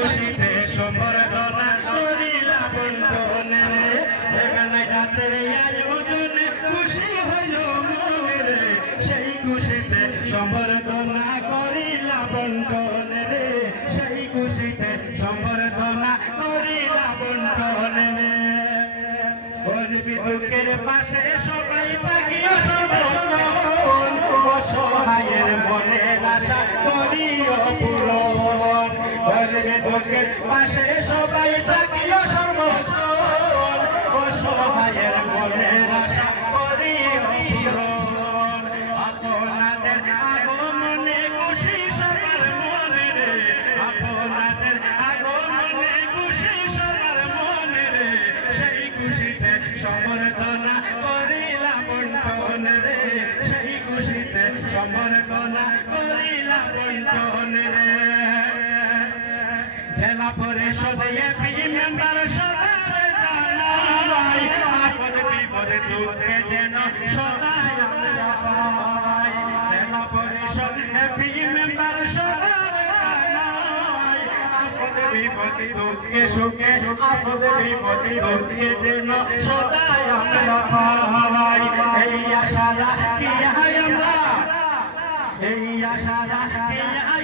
খুশিতে সম্বর্ধনা করিলা বন্ধনে রে এখানে রাতের আয়োজনে খুশি হইল মনে রে সেই খুশিতে সম্বর্ধনা করিলা বন্ধনে রে সেই খুশিতে সম্বর্ধনা করিলা বন্ধনে রে গরিবী দুঃখের পাশে সবাই থাকিও সর্বক্ষণ দুঃখের পাশে সবাই থাকিও সর্বক্ষণ অসহায়ের মনের আশা পূরণ আপনাদের আগমনে খুশি সবার মনে রে। আপনাদের আগমনে খুশি সবার মনে রে। সেই খুশিতে সম্বর্ধনা করিলা বন্টন রে। সেই খুশিতে সম্বর্ধনা করিলা বন্টন রে। জেলা পরিষদে এপি মেম্বার সবার জানাই আপদ বিপদে দুঃখে যেন সদাই আমরা পাই। জেলা পরিষদ এপি মেম্বার সবার জানাই আপদ বিপদে দুঃখে সুখে আপদ বিপদে দুঃখে যেন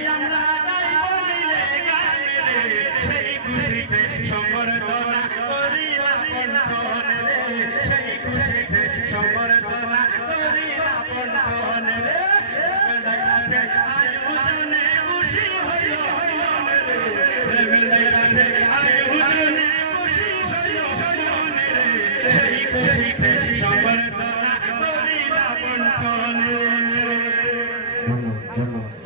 আমরা সম্বর্ধনা করিয়া পন্থন রে সেই খুশিতে সম্বর্ধনা করিয়া পন্থন রে। আয় হুসনে খুশি হইল আয় হুসনে খুশি ধন্যবাদ।